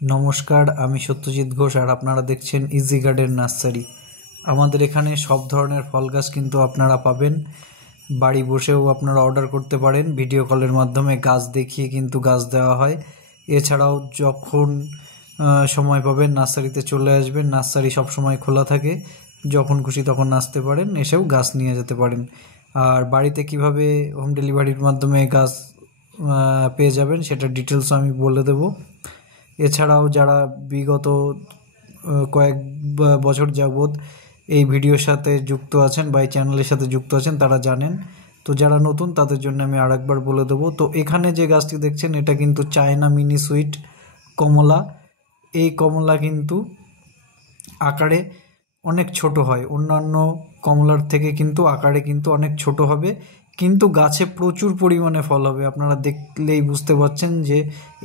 নমস্কার, আমি সত্যজিৎ ঘোষ আর আপনারা দেখছেন ইজি গার্ডেন নার্সারি। আমাদের এখানে সব ধরনের ফল গাছ কিন্তু আপনারা পাবেন। বাড়ি বসেও আপনারা অর্ডার করতে পারেন, ভিডিও কলের মাধ্যমে গাছ দেখিয়ে কিন্তু গাছ দেওয়া হয়। এছাড়াও যখন সময় পাবেন নার্সারিতে চলে আসবেন, নার্সারি সব সময় খোলা থাকে, যখন খুশি তখন আসতে পারেন, এসেও গাছ নিয়ে যেতে পারেন। আর বাড়িতে কিভাবে হোম ডেলিভারির মাধ্যমে গাছ পেয়ে যাবেন সেটা ডিটেলস আমি বলে দেবো। এছাড়াও যারা বিগত কয়েক বছর যাবৎ এই ভিডিওর সাথে যুক্ত আছেন বা এই চ্যানেলের সাথে যুক্ত আছেন তারা জানেন। তো যারা নতুন তাদের জন্য আমি আরেকবার বলে দেবো। তো এখানে যে গাছটি দেখছেন এটা কিন্তু চায়না মিনি সুইট কমলা। এই কমলা কিন্তু আকারে অনেক ছোট হয়, অন্যান্য কমলার থেকে কিন্তু আকারে কিন্তু অনেক ছোট হবে, কিন্তু গাছে প্রচুর পরিমাণে ফল হবে। আপনারা দেখলেই বুঝতে পারছেন যে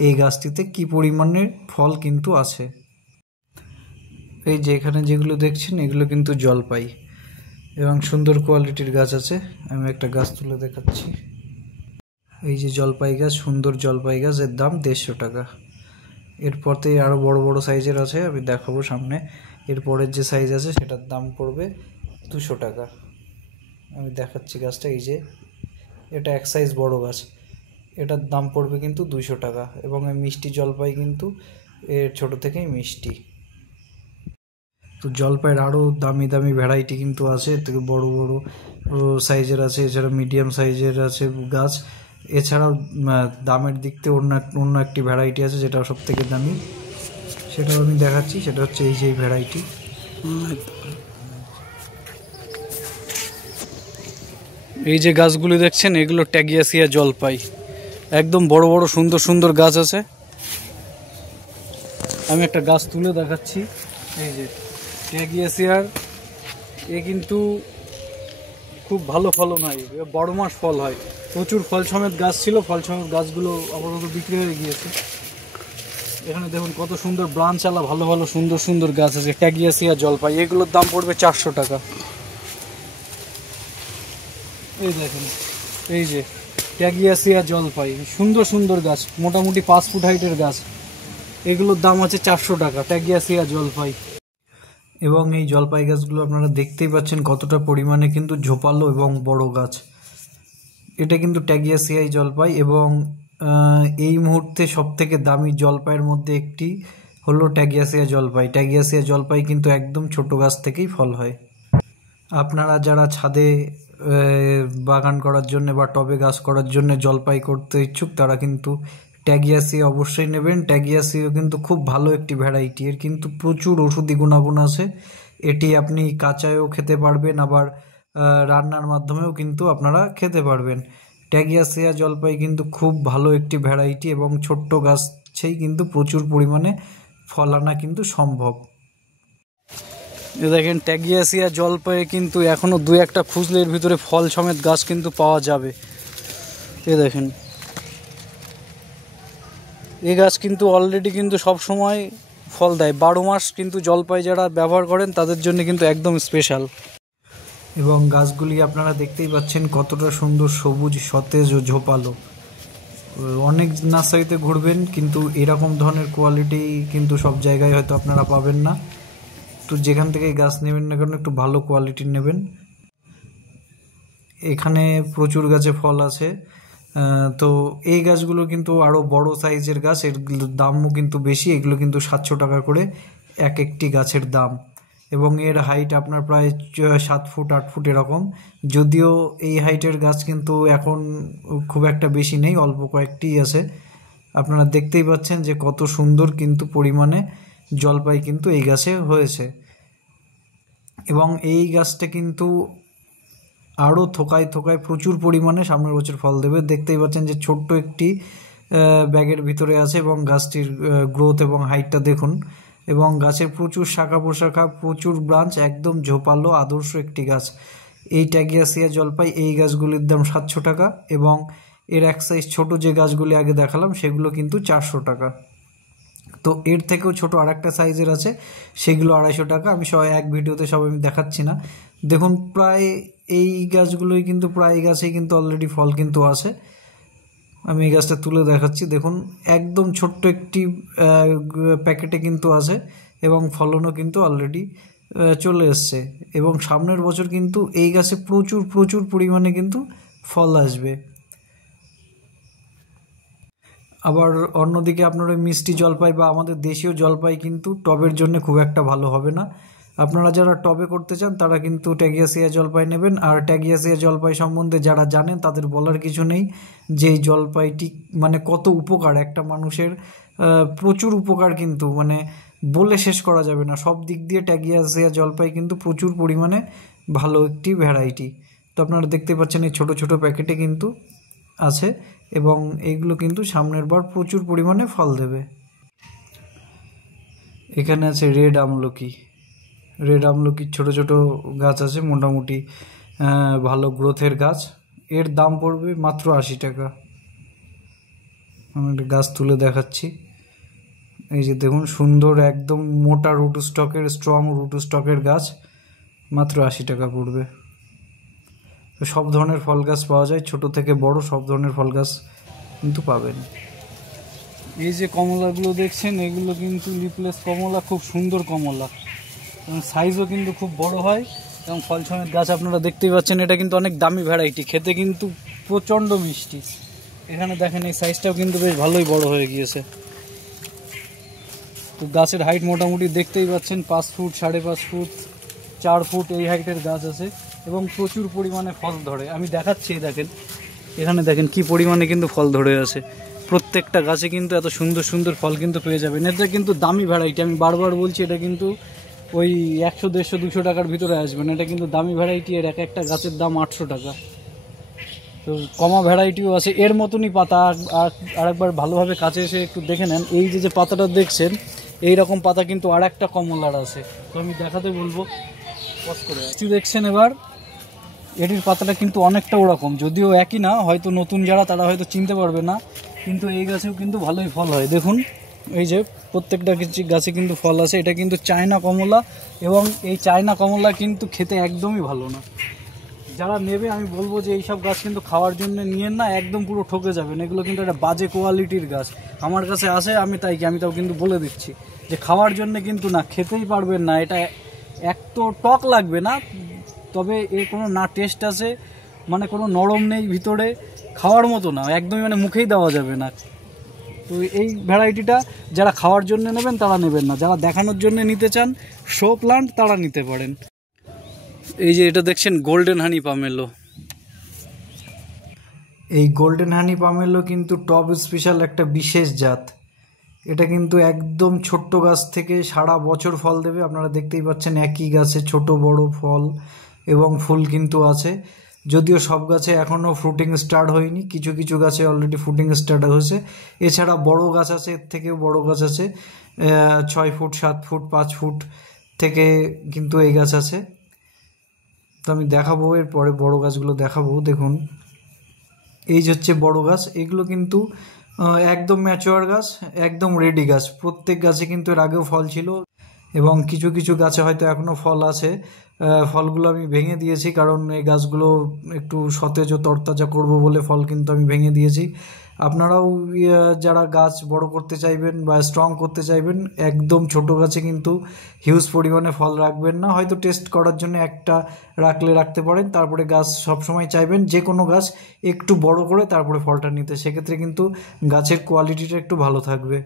এই গাছটিতে কি পরিমাণের ফল কিন্তু আছে। এই যে এখানে যেগুলো দেখছেন এগুলো কিন্তু জলপাই এবং সুন্দর কোয়ালিটির গাছ আছে। আমি একটা গাছ তুলে দেখাচ্ছি। এই যে জলপাই গাছ, সুন্দর জলপাই গাছ, এর দাম 150 টাকা। এরপরতেই আরও বড় বড় সাইজের আছে, আমি দেখাবো সামনে। এরপরের যে সাইজ আছে সেটার দাম পড়বে 200 টাকা। আমি দেখাচ্ছি গাছটা, এই যে এটা এক সাইজ বড় গাছ, এটার দাম পড়বে কিন্তু 200 টাকা। এবং এই মিষ্টি জলপাই কিন্তু এর ছোট থেকেই মিষ্টি। তো জলপাইয়ের আরও দামি দামি ভ্যারাইটি কিন্তু আছে, এর থেকে বড় বড় সাইজের আছে, এছাড়া মিডিয়াম সাইজের আছে গাছ। এছাড়াও দামের দিক থেকে অন্য একটি ভ্যারাইটি আছে যেটা সব থেকে দামি, সেটাও আমি দেখাচ্ছি। সেটা হচ্ছে এই যে ভ্যারাইটি। এই যে গাছগুলি দেখছেন এগুলো ট্যাগিয়াসিয়া জলপাই, একদম বড় বড় সুন্দর সুন্দর গাছ আছে। আমি একটা গাছ তুলে দেখাচ্ছি। এই যে ট্যাগিয়াসিয়ার, এ কিন্তু খুব ভালো ফলন হয়, 12 মাস ফল হয়, প্রচুর ফল সমেত গাছ ছিল। ফল সমেত গাছগুলো আপাতত বিক্রি হয়ে গিয়েছে। এখানে দেখুন কত সুন্দর ব্রাঞ্চ আলা ভালো ভালো সুন্দর সুন্দর গাছ আছে। ট্যাগিয়াসিয়া জলপাই, এগুলোর দাম পড়বে 400 টাকা। এই দেখুন, এই যে ট্যাগিয়াসিয়া জলপাই, সুন্দর সুন্দর গাছ, মোটামুটি 5 ফুট হাইটের গাছ। এগুলোর দাম আছে 400 টাকা, ট্যাগিয়াসিয়া জলপাই। এবং এই জলপাই গাছগুলো আপনারা দেখতেই পাচ্ছেন কতটা পরিমাণে কিন্তু ঝোপালো এবং বড় গাছ। এটা কিন্তু ট্যাগিয়াসিয়াই জলপাই। এবং এই মুহূর্তে সবথেকে দামি জলপাইয়ের মধ্যে একটি হলো ট্যাগিয়াসিয়া জলপাই। ট্যাগিয়াসিয়া জলপাই কিন্তু একদম ছোট গাছ থেকেই ফল হয়। আপনারা যারা ছাদে বাগান করার জন্য বা টবে গাছ করার জন্য জলপাই করতে ইচ্ছুক তারা কিন্তু ট্যাগিয়াসিয়া অবশ্যই নেবেন। ট্যাগিয়াসিয়া কিন্তু খুব ভালো একটি ভ্যারাইটি, এর কিন্তু প্রচুর ওষুধি গুণাগুণ আছে। এটি আপনি কাঁচায়ও খেতে পারবেন, আবার রান্নার মাধ্যমেও কিন্তু আপনারা খেতে পারবেন। ট্যাগিয়াসিয়া জলপাই কিন্তু খুব ভালো একটি ভ্যারাইটি এবং ছোট্ট গাছেই কিন্তু প্রচুর পরিমাণে ফল আনা কিন্তু সম্ভব। দেখেন ট্যাগিয়াসিয়া জলপাই কিন্তু এখনও 2-1টা খুঁজলে এর ভিতরে ফল সমেত গাছ কিন্তু পাওয়া যাবে। এ দেখেন, এই গাছ কিন্তু অলরেডি কিন্তু সব সময় ফল দেয়, 12 মাস কিন্তু জলপাই যারা ব্যবহার করেন তাদের জন্য কিন্তু একদম স্পেশাল। এবং গাছগুলি আপনারা দেখতেই পাচ্ছেন কতটা সুন্দর সবুজ, সতেজ ও ঝোপালো। অনেক নার্সারিতে ঘুরবেন কিন্তু এরকম ধরনের কোয়ালিটি কিন্তু সব জায়গায় হয়তো আপনারা পাবেন না। তো যেখান থেকে গাছ নেবেন না কেন একটু ভালো কোয়ালিটির নেবেন। এখানে প্রচুর গাছে ফল আছে। তো এই গাছগুলো কিন্তু আরও বড় সাইজের গাছ, এগুলোর দামও কিন্তু বেশি। এগুলো কিন্তু 700 টাকা করে এক একটি গাছের দাম। এবং এর হাইট আপনার প্রায় 7 ফুট 8 ফুট এরকম। যদিও এই হাইটের গাছ কিন্তু এখন খুব একটা বেশি নেই, অল্প কয়েকটি আছে। আপনারা দেখতেই পাচ্ছেন যে কত সুন্দর কিন্তু পরিমাণে জলপাই কিন্তু এই গাছে হয়েছে। এবং এই গাছটা কিন্তু আরও থোকায় থোকায় প্রচুর পরিমাণে সামনের বছর ফল দেবে। দেখতেই পাচ্ছেন যে ছোট্ট একটি ব্যাগের ভিতরে আছে এবং গাছটির গ্রোথ এবং হাইটটা দেখুন। এবং গাছের প্রচুর শাখা প্রশাখা, প্রচুর ব্রাঞ্চ, একদম ঝোপালো আদর্শ একটি গাছ। এই ট্যাগিয়াসিয়া জলপাই, এই গাছগুলির দাম 700 টাকা। এবং এর এক সাইজ ছোট যে গাছগুলি আগে দেখালাম সেগুলো কিন্তু 400 টাকা। তো এর থেকেও ছোট আরেকটা সাইজের আছে, সেগুলো 250 টাকা। আমি এক ভিডিওতে সব আমি দেখাচ্ছি না। দেখুন প্রায় এই গাছগুলোই কিন্তু প্রায় গাছেই কিন্তু অলরেডি ফল কিন্তু আছে। আমি এই গাছটা তুলে দেখাচ্ছি। দেখুন একদম ছোট্ট একটি প্যাকেটে কিন্তু আছে এবং ফলনও কিন্তু অলরেডি চলে এসছে, এবং সামনের বছর কিন্তু এই গাছে প্রচুর প্রচুর পরিমাণে কিন্তু ফল আসবে। আবার অন্যদিকে আপনার ওই মিষ্টি জলপাই বা আমাদের দেশীয় জলপাই কিন্তু টবের জন্য খুব একটা ভালো হবে না। আপনারা যারা টবে করতে চান তারা কিন্তু ট্যাগিয়াসিয়া জলপাই নেবেন। আর ট্যাগিয়াসিয়া জলপাই সম্বন্ধে যারা জানেন তাদের বলার কিছু নেই যে এই জলপাইটি মানে কত উপকার একটা মানুষের, প্রচুর উপকার, কিন্তু মানে বলে শেষ করা যাবে না। সব দিক দিয়ে ট্যাগিয়াসিয়া জলপাই কিন্তু প্রচুর পরিমাণে ভালো একটি ভ্যারাইটি। তো আপনারা দেখতে পাচ্ছেন এই ছোট ছোট প্যাকেটে কিন্তু আছে, এবং এইগুলো কিন্তু সামনের বার প্রচুর পরিমাণে ফল দেবে। এখানে আছে রেড আমলকি। রেড আমলকির ছোট ছোট গাছ আছে, মোটামুটি ভালো গ্রোথের গাছ। এর দাম পড়বে মাত্র 80 টাকা। আমি একটা গাছ তুলে দেখাচ্ছি। এই যে দেখুন সুন্দর একদম মোটা রুট স্টকের, স্ট্রং রুট স্টকের গাছ, মাত্র 80 টাকা পড়বে। সব ধরনের ফল গাছ পাওয়া যায়, ছোট থেকে বড় সব ধরনের ফল গাছ কিন্তু পাবেন। এই যে কমলাগুলো দেখছেন এগুলো কিন্তু লিপলেস কমলা, খুব সুন্দর কমলা, এবং সাইজও কিন্তু খুব বড় হয়, এবং ফল সমেত গাছ আপনারা দেখতেই পাচ্ছেন। এটা কিন্তু অনেক দামি ভ্যারাইটি, খেতে কিন্তু প্রচণ্ড মিষ্টি। এখানে দেখেন এই সাইজটাও কিন্তু বেশ ভালোই বড় হয়ে গিয়েছে। তো গাছের হাইট মোটামুটি দেখতেই পাচ্ছেন 5 ফুট, 5.5 ফুট, 4 ফুট এই হাইটের গাছ আছে, এবং প্রচুর পরিমাণে ফল ধরে। আমি দেখাচ্ছি, দেখেন এখানে দেখেন কি পরিমাণে কিন্তু ফল ধরে আছে। প্রত্যেকটা গাছে কিন্তু এত সুন্দর সুন্দর ফল কিন্তু পেয়ে যাবেন। এটা কিন্তু দামি ভ্যারাইটি, আমি বারবার বলছি, এটা কিন্তু ওই 100, 150, 200 টাকার ভিতরে আসবে না। এটা কিন্তু দামি ভ্যারাইটি, এর এক একটা গাছের দাম 800 টাকা। তো কমা ভ্যারাইটিও আছে এর মতনই পাতা। আরেকবার ভালোভাবে কাছে এসে একটু দেখে নেন, এই যে পাতাটা দেখছেন এই রকম পাতা কিন্তু আর একটা কমলার আছে। তো আমি দেখাতে বলবো, পজ করে দেখছেন এবার। এটির পাতাটা কিন্তু অনেকটা ওরকম, যদিও একই না, হয়তো নতুন যারা তারা হয়তো চিনতে পারবে না, কিন্তু এই গাছেও কিন্তু ভালোই ফল হয়। দেখুন এই যে প্রত্যেকটা গাছে কিন্তু ফল আছে। এটা কিন্তু চায়না কমলা, এবং এই চায়না কমলা কিন্তু খেতে একদমই ভালো না। যারা নেবে আমি বলবো যে এইসব গাছ কিন্তু খাওয়ার জন্য নিয়েন না, একদম পুরো ঠকে যাবেন। এগুলো কিন্তু একটা বাজে কোয়ালিটির গাছ। আমার কাছে আসে, আমি তাও কিন্তু বলে দিচ্ছি যে খাওয়ার জন্য কিন্তু না, খেতেই পারবেন না। এটা এক তো টক লাগবে না, তবে এর কোনো না টেস্ট আছে, মানে কোনো নরম নেই ভিতরে, খাওয়ার মতো না, একদমই মানে মুখেই দেওয়া যাবে না। তো এই ভ্যারাইটিটা যারা খাওয়ার জন্য নেবেন তারা নেবেন না, যারা দেখানোর জন্য নিতে চান শো প্লান্ট তারা নিতে পারেন। এই যে এটা দেখছেন গোল্ডেন হানি পামেলো। এই গোল্ডেন হানি পামেলো কিন্তু টপ স্পেশাল একটা বিশেষ জাত। এটা কিন্তু একদম ছোট্ট গাছ থেকে সারা বছর ফল দেবে। আপনারা দেখতেই পাচ্ছেন একই গাছে ছোট বড় ফল এবং ফুল কিন্তু আছে। যদিও সব গাছে এখনও ফ্রুটিং স্টার্ট হয়নি, কিছু কিছু গাছে অলরেডি ফ্রুটিং স্টার্ট হয়েছে। এছাড়া বড় গাছ আছে, এর থেকেও বড় গাছ আছে, 6 ফুট, 7 ফুট, 5 ফুট থেকে কিন্তু এই গাছ আছে। তো আমি দেখাবো এরপরে বড় গাছগুলো দেখাবো। দেখুন এই যে হচ্ছে বড় গাছ, এগুলো কিন্তু একদম ম্যাচিওর গাছ, একদম রেডি গাছ। প্রত্যেক গাছে কিন্তু এর আগেও ফল ছিল, এবং কিছু কিছু গাছে হয়তো এখনও ফল আছে। ফলগুলো আমি ভেঙে দিয়েছি, কারণ এই গাছগুলো একটু সতেজ ও তরতাজা করবো বলে ফল কিন্তু আমি ভেঙে দিয়েছি। আপনারাও যারা গাছ বড় করতে চাইবেন বা স্ট্রং করতে চাইবেন, একদম ছোট গাছে কিন্তু হিউজ পরিমাণে ফল রাখবেন না। হয়তো টেস্ট করার জন্য একটা রাখতে পারেন, তারপরে গাছ সবসময় চাইবেন যে কোনো গাছ একটু বড় করে তারপরে ফলটা নিতে, সেক্ষেত্রে কিন্তু গাছের কোয়ালিটিটা একটু ভালো থাকবে।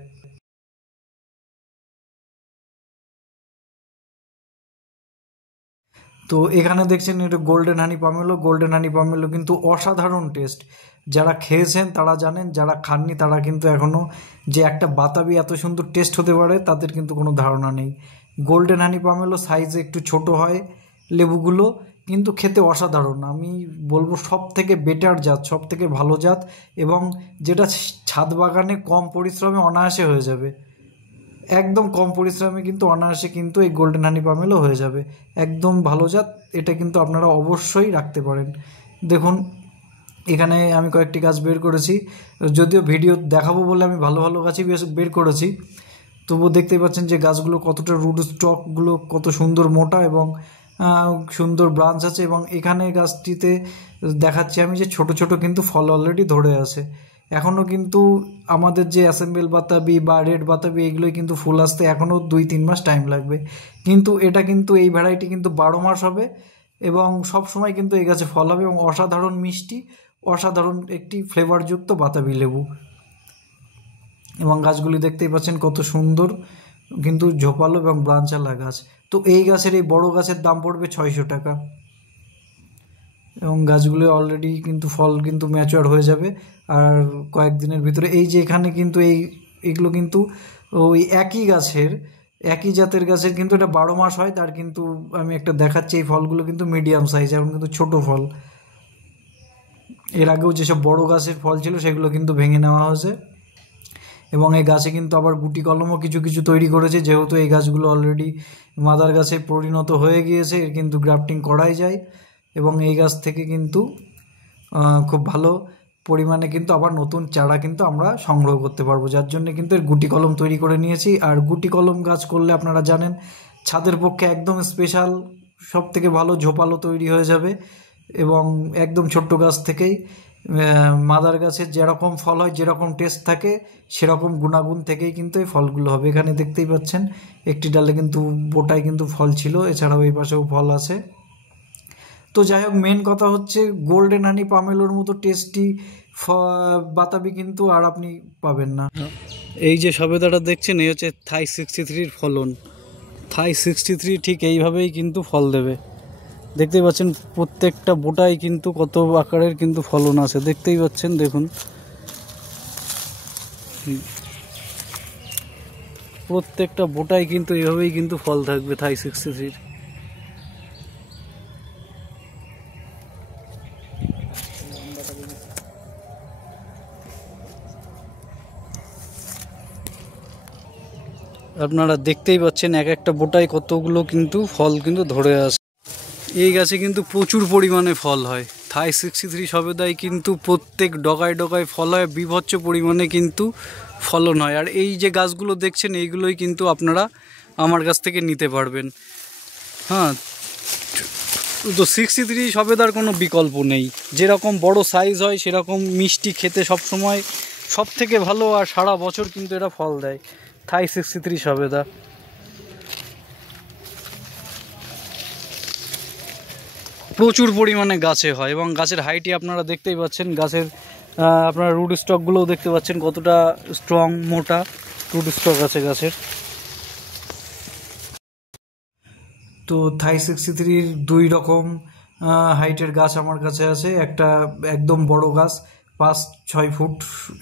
তো এখানে দেখছেন এটা গোল্ডেন হানি পামেলো। গোল্ডেন হানি পামেলো কিন্তু অসাধারণ টেস্ট। যারা খেয়েছেন তারা জানেন, যারা খাননি তারা কিন্তু এখনও যে একটা বাতাবি এত সুন্দর টেস্ট হতে পারে তাদের কিন্তু কোনো ধারণা নেই। গোল্ডেন হানি পামেলো সাইজে একটু ছোট হয় লেবুগুলো, কিন্তু খেতে অসাধারণ। আমি বলবো সব থেকে বেটার জাত, সব থেকে ভালো জাত, এবং যেটা ছাদ বাগানে কম পরিশ্রমে অনায়াসে হয়ে যাবে। একদম কম পরিশ্রমে কিন্তু অনায়াসে কিন্তু এই গোল্ডেন হানি পামেলো হয়ে যাবে। একদম ভালো জাত, এটা কিন্তু আপনারা অবশ্যই রাখতে পারেন। দেখুন এখানে আমি কয়েকটি গাছ বের করেছি, যদিও ভিডিও দেখাবো বলে আমি ভালো ভালো গাছই বের করেছি, তবুও দেখতেই পাচ্ছেন যে গাছগুলো কতটা রুট স্টকগুলো কত সুন্দর মোটা এবং সুন্দর ব্রাঞ্চ আছে। এবং এখানে গাছটিতে দেখাচ্ছি আমি যে ছোট ছোট কিন্তু ফল অলরেডি ধরে আছে। এখনও কিন্তু আমাদের যে অ্যাসেম্বল বাতাবি বা রেড বাতাবি এইগুলোই কিন্তু ফুল আসতে এখনও 2-3 মাস টাইম লাগবে, কিন্তু এটা কিন্তু এই ভ্যারাইটি কিন্তু 12 মাস হবে এবং সব সময় কিন্তু এই গাছে ফল হবে এবং অসাধারণ মিষ্টি, অসাধারণ একটি ফ্লেভারযুক্ত বাতাবি লেবু। এবং গাছগুলি দেখতেই পাচ্ছেন কত সুন্দর, কিন্তু ঝোপালো এবং ব্রাঞ্চালা গাছ। তো এই গাছের, এই বড় গাছের দাম পড়বে 600 টাকা এবং গাছগুলো অলরেডি কিন্তু ফল কিন্তু ম্যাচিওর হয়ে যাবে আর কয়েকদিনের ভিতরে। এই যে এখানে কিন্তু এইগুলো কিন্তু ওই একই গাছের, একই জাতের গাছের, কিন্তু এটা 12 মাস হয়। তার কিন্তু আমি একটা দেখাচ্ছি, এই ফলগুলো কিন্তু মিডিয়াম সাইজ, এখন কিন্তু ছোট ফল। এর আগেও যেসব বড় গাছের ফল ছিল সেগুলো কিন্তু ভেঙে নেওয়া হয়েছে এবং এই গাছে কিন্তু আবার গুটি কলমও কিছু কিছু তৈরি করেছে, যেহেতু এই গাছগুলো অলরেডি মাদার গাছে পরিণত হয়ে গিয়েছে, এর কিন্তু গ্রাফটিং করাই যায় এবং এই গাছ থেকে কিন্তু খুব ভালো পরিমাণে কিন্তু আবার নতুন চারা কিন্তু আমরা সংগ্রহ করতে পারবো, যার জন্য কিন্তু এর গুটি কলম তৈরি করে নিয়েছি। আর গুটি কলম গাছ করলে আপনারা জানেন ছাদের পক্ষে একদম স্পেশাল, সব থেকে ভালো ঝোপালো তৈরি হয়ে যাবে এবং একদম ছোট্ট গাছ থেকেই মাদার গাছের যেরকম ফল হয়, যেরকম টেস্ট থাকে, সেরকম গুণাগুণ থেকেই কিন্তু এই ফলগুলো হবে। এখানে দেখতেই পাচ্ছেন একটি ডালে কিন্তু বোটায় কিন্তু ফল ছিল, এছাড়াও এই পাশেও ফল আছে। তো যাই হোক, মেন কথা হচ্ছে গোল্ডেন হানি পামেলোর মতো টেস্টি বাতাবি কিন্তু আর আপনি পাবেন না। এই যে সবেদাটা দেখছেন, এই হচ্ছে থাই 63-র ফলন। থাই 63 ঠিক এইভাবেই কিন্তু ফল দেবে। দেখতেই পাচ্ছেন প্রত্যেকটা বোটায় কিন্তু কত আকারের কিন্তু ফলন আছে, দেখতেই পাচ্ছেন। দেখুন প্রত্যেকটা বোটায় কিন্তু এইভাবেই কিন্তু ফল থাকবে থাই 63-র। আপনারা দেখতেই পাচ্ছেন এক একটা বোটায় কতগুলো কিন্তু ফল কিন্তু ধরে আসে। এই গাছে কিন্তু প্রচুর পরিমাণে ফল হয়। থাই 63 সবেদায় কিন্তু প্রত্যেক ডগায় ডগায় ফল হয়, বিভৎস পরিমাণে কিন্তু ফলন হয়। আর এই যে গাছগুলো দেখছেন এইগুলোই কিন্তু আপনারা আমার কাছ থেকে নিতে পারবেন। হ্যাঁ, তো 63 সবেদার কোনো বিকল্প নেই, যেরকম বড় সাইজ হয় সেরকম মিষ্টি খেতে সবসময় সব থেকে ভালো, আর সারা বছর কিন্তু এটা ফল দেয়। থাই 63 সবেদা প্রচুর পরিমাণে গাছে হয় এবং গাছের হাইটই আপনারা দেখতেই পাচ্ছেন। গাছের আপনারা রুট স্টকগুলোও দেখতে পাচ্ছেন কতটা স্ট্রং, মোটা রুট স্টক আছে গাছের। তো থাই 63-র 2 রকম হাইটের গাছ আমার কাছে আছে। একটা একদম বড় গাছ 5-6 ফুট,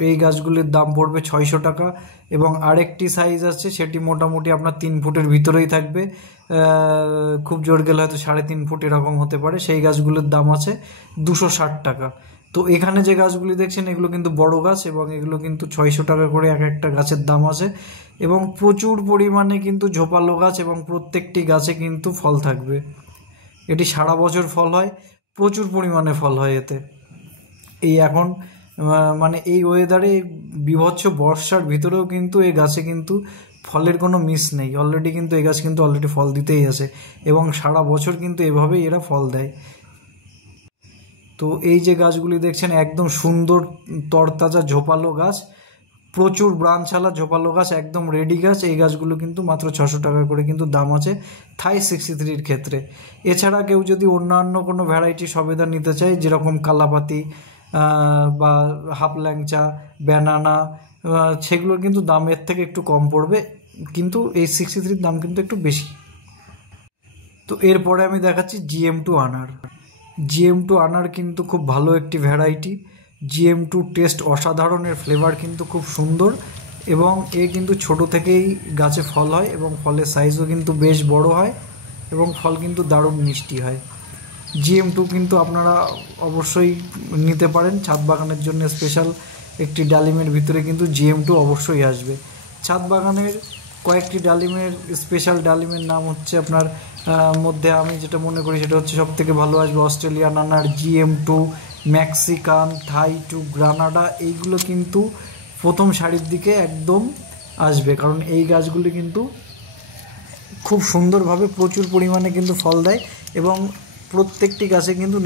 এই গাছগুলির দাম পড়বে 600 টাকা এবং আরেকটি সাইজ আছে সেটি মোটামুটি আপনার 3 ফুটের ভিতরেই থাকবে, খুব জোর গেলে হয়তো 3.5 ফুট এরকম হতে পারে, সেই গাছগুলোর দাম আছে 260 টাকা। তো এখানে যে গাছগুলি দেখছেন এগুলো কিন্তু বড় গাছ এবং এগুলো কিন্তু 600 টাকা করে এক একটা গাছের দাম আছে এবং প্রচুর পরিমাণে কিন্তু ঝোপালো গাছ এবং প্রত্যেকটি গাছে কিন্তু ফল থাকবে। এটি সারা বছর ফল হয়, প্রচুর পরিমাণে ফল হয় এতে। এই এখন মানে এই ওয়েদারে বিভৎস বর্ষার ভিতরেও কিন্তু এই গাছে কিন্তু ফলের কোনো মিস নেই। অলরেডি কিন্তু এই গাছ কিন্তু অলরেডি ফল দিতেই আছে এবং সারা বছর কিন্তু এভাবেই এরা ফল দেয়। তো এই যে গাছগুলি দেখছেন একদম সুন্দর তরতাজা ঝোপালো গাছ, প্রচুর ব্রাঞ্চালা ঝোপালো গাছ, একদম রেডি গাছ। এই গাছগুলো কিন্তু মাত্র 600 টাকা করে কিন্তু দাম আছে থাই 63-র ক্ষেত্রে। এছাড়া কেউ যদি অন্যান্য কোনো ভ্যারাইটি সবেদা নিতে চায়, যেরকম কালাপাতি বা হাফ ল্যাংচা, ব্যানানা, সেগুলোর কিন্তু দাম এর থেকে একটু কম পড়বে, কিন্তু এই 63-র দাম কিন্তু একটু বেশি। তো এরপরে আমি দেখাচ্ছি GM2 আনার। GM2 আনার কিন্তু খুব ভালো একটি ভ্যারাইটি। GM2 টেস্ট অসাধারণ, এর ফ্লেভার কিন্তু খুব সুন্দর এবং এ কিন্তু ছোট থেকেই গাছে ফল হয় এবং ফলের সাইজও কিন্তু বেশ বড় হয় এবং ফল কিন্তু দারুণ মিষ্টি হয়। GM2 কিন্তু আপনারা অবশ্যই নিতে পারেন, ছাদ বাগানের জন্য স্পেশাল একটি ডালিমের ভিতরে কিন্তু GM2 অবশ্যই আসবে। ছাদ বাগানের কয়েকটি ডালিমের স্পেশাল ডালিমের নাম হচ্ছে আপনার মধ্যে আমি যেটা মনে করি সেটা হচ্ছে সবথেকে ভালো আসবে অস্ট্রেলিয়ান আনার, GM2, মেক্সিকান, থাই2, গ্রানাডা। এইগুলো কিন্তু প্রথম সারির দিকে একদম আসবে, কারণ এই গাছগুলি কিন্তু খুব সুন্দরভাবে প্রচুর পরিমাণে কিন্তু ফল দেয় এবং প্রত্যেকটি গাছে কিন্তু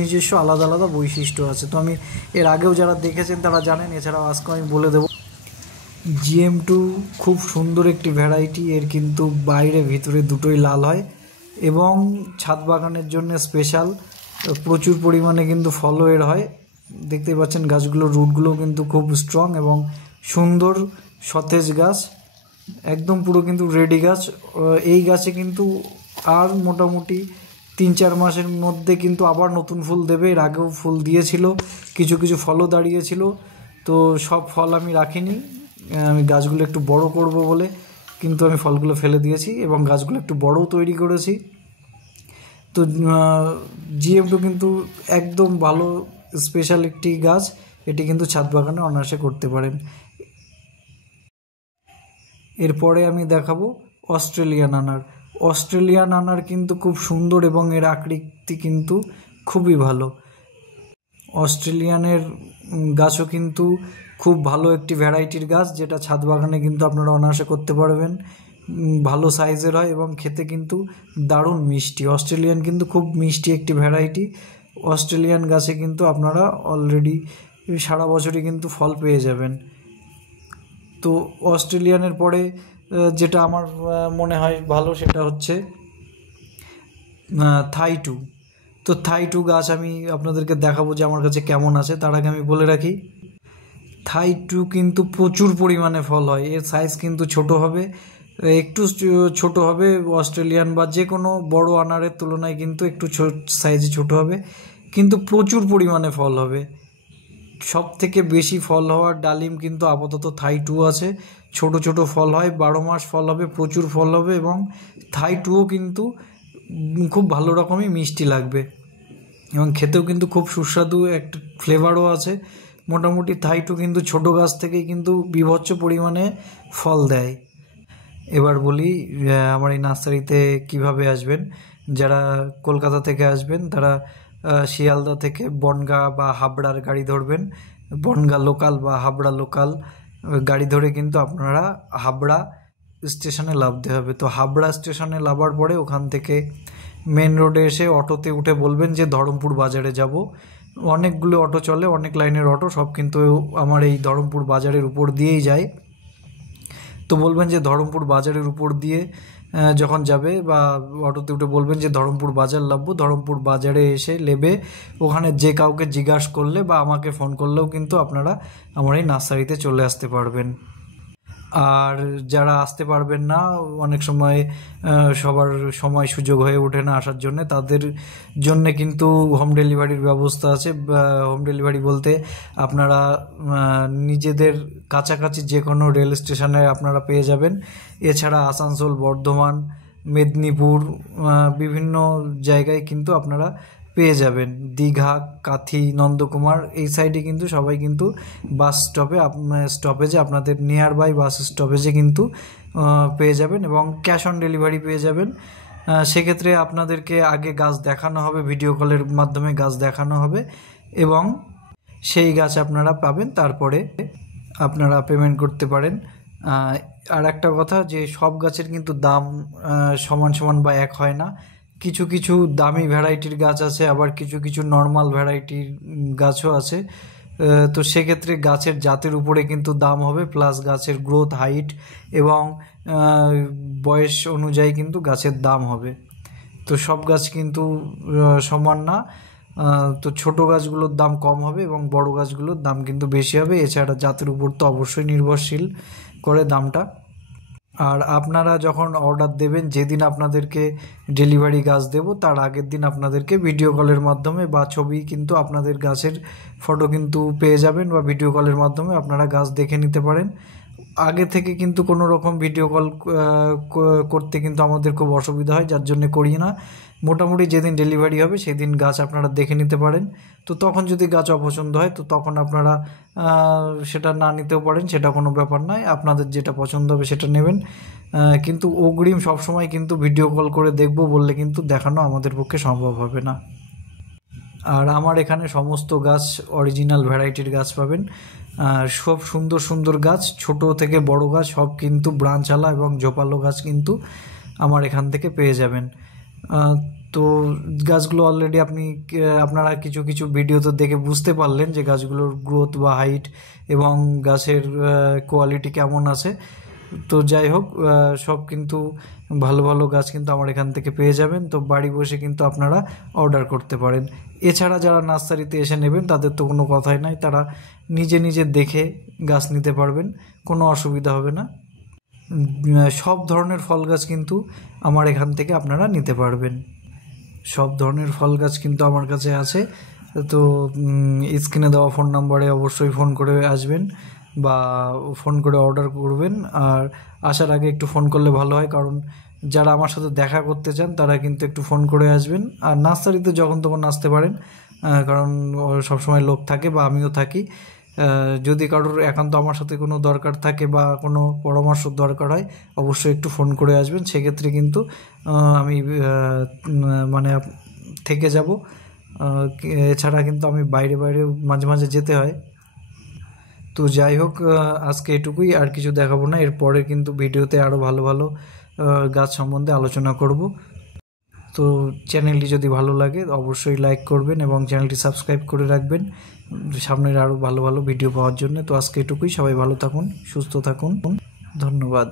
নিজস্ব আলাদা আলাদা বৈশিষ্ট্য আছে। তো আমি এর আগেও যারা দেখেছেন তারা জানেন, এছাড়াও আজকে আমি বলে দেবো। GM2 খুব সুন্দর একটি ভ্যারাইটি, এর কিন্তু বাইরে ভিতরে দুটোই লাল হয় এবং ছাদ বাগানের জন্য স্পেশাল, প্রচুর পরিমাণে কিন্তু ফলও এর হয়। দেখতে পাচ্ছেন গাছগুলোর রুটগুলো কিন্তু খুব স্ট্রং এবং সুন্দর সতেজ গাছ, একদম পুরো কিন্তু রেডি গাছ। এই গাছে কিন্তু আর মোটামুটি 3-4 মাসের মধ্যে কিন্তু আবার নতুন ফুল দেবে। এর আগেও ফুল দিয়েছিল, কিছু কিছু ফলও দাঁড়িয়েছিল। তো সব ফল আমি রাখিনি, আমি গাছগুলো একটু বড় করব বলে কিন্তু আমি ফলগুলো ফেলে দিয়েছি এবং গাছগুলো একটু বড়ও তৈরি করেছি। তো GM2 কিন্তু একদম ভালো স্পেশাল একটি গাছ, এটি কিন্তু ছাদ বাগানে অনায়াসে করতে পারেন। এরপরে আমি দেখাবো অস্ট্রেলিয়ান আনার কিন্তু খুব সুন্দর এবং এর আকৃতি কিন্তু খুবই ভালো। অস্ট্রেলিয়ানের গাছও কিন্তু খুব ভালো একটি ভ্যারাইটির গাছ, যেটা ছাদ বাগানে কিন্তু আপনারা অনায়াসে করতে পারবেন। ভালো সাইজের হয় এবং খেতে কিন্তু দারুণ মিষ্টি। অস্ট্রেলিয়ান কিন্তু খুব মিষ্টি একটি ভ্যারাইটি। অস্ট্রেলিয়ান গাছে কিন্তু আপনারা অলরেডি সারা বছরই কিন্তু ফল পেয়ে যাবেন। তো অস্ট্রেলিয়ানের পরে যেটা আমার মনে হয় ভালো সেটা হচ্ছে থাই2। তো থাই2 গাছ আমি আপনাদেরকে দেখাবো যে আমার কাছে কেমন আছে। তার আগে আমি বলে রাখি, থাই2 কিন্তু প্রচুর পরিমাণে ফল হয়। এর সাইজ কিন্তু ছোট হবে, একটু ছোট হবে অস্ট্রেলিয়ান বা যে কোনো বড় আনারের তুলনায় কিন্তু একটু সাইজে ছোট হবে, কিন্তু প্রচুর পরিমাণে ফল হবে। সব থেকে বেশি ফল হওয়ার ডালিম কিন্তু আপাতত থাই2 আছে। ছোট ছোট ফল হয়, 12 মাস ফল হবে, প্রচুর ফল হবে এবং থাই2ও কিন্তু খুব ভালো রকমই মিষ্টি লাগবে এবং খেতেও কিন্তু খুব সুস্বাদু একটা ফ্লেভারও আছে। মোটামুটি থাই2 কিন্তু ছোট গাছ থেকেই কিন্তু বীভৎস পরিমাণে ফল দেয়। এবার বলি আমার এই নার্সারিতে কিভাবে আসবেন। যারা কলকাতা থেকে আসবেন তারা শিয়ালদা থেকে বনগাঁ বা হাবড়ার গাড়ি ধরবেন। বনগাঁ লোকাল বা হাবড়া লোকাল গাড়ি ধরে কিন্তু আপনারা হাবড়া স্টেশনে নামতে হবে। তো হাবড়া স্টেশনে নামার পরে ওখান থেকে মেন রোডে এসে অটোতে উঠে বলবেন যে ধরমপুর বাজারে যাব। অনেকগুলো অটো চলে, অনেক লাইনের অটো, সব কিন্তু আমার এই ধরমপুর বাজারের উপর দিয়েই যায়। তো বলবেন যে ধরমপুর বাজারের উপর দিয়ে যখন যাবে বা অটোতে উঠে বলবেন যে ধরমপুর বাজার নামবো। ধরমপুর বাজারে এসে নেবে ওখানে যে কাউকে জিজ্ঞাসা করলে বা আমাকে ফোন করলেও কিন্তু আপনারা আমার এই নার্সারিতে চলে আসতে পারবেন। আর যারা আসতে পারবেন না, অনেক সময় সবার সময় সুযোগ হয়ে ওঠে না আসার জন্য, তাদের জন্য কিন্তু হোম ডেলিভারির ব্যবস্থা আছে। হোম ডেলিভারি বলতে আপনারা নিজেদের কাছাকাছি যে কোনো রেল স্টেশনে আপনারা পেয়ে যাবেন। এছাড়া আসানসোল, বর্ধমান, মেদিনীপুর বিভিন্ন জায়গায় কিন্তু আপনারা পেয়ে যাবেন। দীঘা, কাথি, নন্দকুমার এই সাইডে কিন্তু সবাই কিন্তু বাস স্টপেজে আপনাদের নিয়ার বাই বাস স্টপেজে কিন্তু পেয়ে যাবেন এবং ক্যাশ অন ডেলিভারি পেয়ে যাবেন। সেক্ষেত্রে আপনাদেরকে আগে গাছ দেখানো হবে, ভিডিও কলের মাধ্যমে গাছ দেখানো হবে এবং সেই গাছ আপনারা পাবেন, তারপরে আপনারা পেমেন্ট করতে পারেন। আর একটা কথা, যে সব গাছের কিন্তু দাম সমান সমান বা এক হয় না। কিছু কিছু দামি ভ্যারাইটির গাছ আছে, আবার কিছু কিছু নর্মাল ভ্যারাইটির গাছও আছে। তো সেক্ষেত্রে গাছের জাতের উপরে কিন্তু দাম হবে, প্লাস গাছের গ্রোথ, হাইট এবং বয়স অনুযায়ী কিন্তু গাছের দাম হবে। তো সব গাছ কিন্তু সমান না। তো ছোট গাছগুলোর দাম কম হবে এবং বড় গাছগুলোর দাম কিন্তু বেশি হবে। এছাড়া জাতের উপর তো অবশ্যই নির্ভরশীল করে দামটা। আর আপনারা যখন অর্ডার দেবেন, যেদিন আপনাদেরকে ডেলিভারি গাছ দেব তার আগের দিন আপনাদেরকে ভিডিও কলের মাধ্যমে বা ছবি কিন্তু আপনাদের গাছের ফটো কিন্তু পেয়ে যাবেন, বা ভিডিও কলের মাধ্যমে আপনারা গাছ দেখে নিতে পারেন। আগে থেকে কিন্তু কোনো রকম ভিডিও কল করতে কিন্তু আমাদের খুব অসুবিধা হয়, যার জন্য করি না। মোটামুটি যেদিন ডেলিভারি হবে সেদিন গাছ আপনারা দেখে নিতে পারেন। তো তখন যদি গাছ অপছন্দ হয় তো তখন আপনারা সেটা না নিতেও পারেন, সেটা কোনো ব্যাপার নয়। আপনাদের যেটা পছন্দ হবে সেটা নেবেন, কিন্তু অগ্রিম সবসময় কিন্তু ভিডিও কল করে দেখব বললে কিন্তু দেখানো আমাদের পক্ষে সম্ভব হবে না। আর আমার এখানে সমস্ত গাছ অরিজিনাল ভ্যারাইটির গাছ পাবেন, সব সুন্দর সুন্দর গাছ, ছোট থেকে বড় গাছ সব কিন্তু ব্রাঞ্চওয়ালা এবং ঝোপালো গাছ কিন্তু আমার এখান থেকে পেয়ে যাবেন। তো গাছগুলো অলরেডি আপনারা কিছু কিছু ভিডিওতে দেখে বুঝতে পারলেন যে গাছগুলোর গ্রোথ বা হাইট এবং গাছের কোয়ালিটি কেমন আছে। তো যাই হোক, সব কিন্তু ভালো ভালো গাছ কিন্তু আমার এখান থেকে পেয়ে যাবেন। তো বাড়ি বসে কিন্তু আপনারা অর্ডার করতে পারেন। এছাড়া যারা নার্সারিতে এসে নেবেন তাদের তো কোনো কথাই নাই, তারা নিজে নিজে দেখে গাছ নিতে পারবেন, কোনো অসুবিধা হবে না। সব ধরনের ফল গাছ কিন্তু আমার এখান থেকে আপনারা নিতে পারবেন। সব ধরনের ফল গাছ কিন্তু আমার কাছে আছে। তো স্ক্রিনে দেওয়া ফোন নাম্বারে অবশ্যই ফোন করে আসবেন বা ফোন করে অর্ডার করবেন। আর আসার আগে একটু ফোন করলে ভালো হয়, কারণ যারা আমার সাথে দেখা করতে চান তারা কিন্তু একটু ফোন করে আসবেন। আর নার্সারিতে যখন তখন আসতে পারেন, কারণ সবসময় লোক থাকে বা আমিও থাকি। যদি কারোর একান্ত আমার সাথে কোনো দরকার থাকে বা কোনো পরামর্শ দরকার হয়, অবশ্যই একটু ফোন করে আসবেন। সেক্ষেত্রে কিন্তু আমি মানে থেকে যাব। এছাড়া কিন্তু আমি বাইরে মাঝে মাঝে যেতে হয়। তো যাই হোক, আজকে এটুকুই, আর কিছু দেখাবো না। এরপরে কিন্তু ভিডিওতে আরও ভালো ভালো গাছ সম্বন্ধে আলোচনা করব। তো চ্যানেলটি যদি ভালো লাগে অবশ্যই লাইক করবেন এবং চ্যানেলটি সাবস্ক্রাইব করে রাখবেন সামনের আরও ভালো ভালো ভিডিও পাওয়ার জন্য। তো আজকে এটুকুই, সবাই ভালো থাকুন, সুস্থ থাকুন, ধন্যবাদ।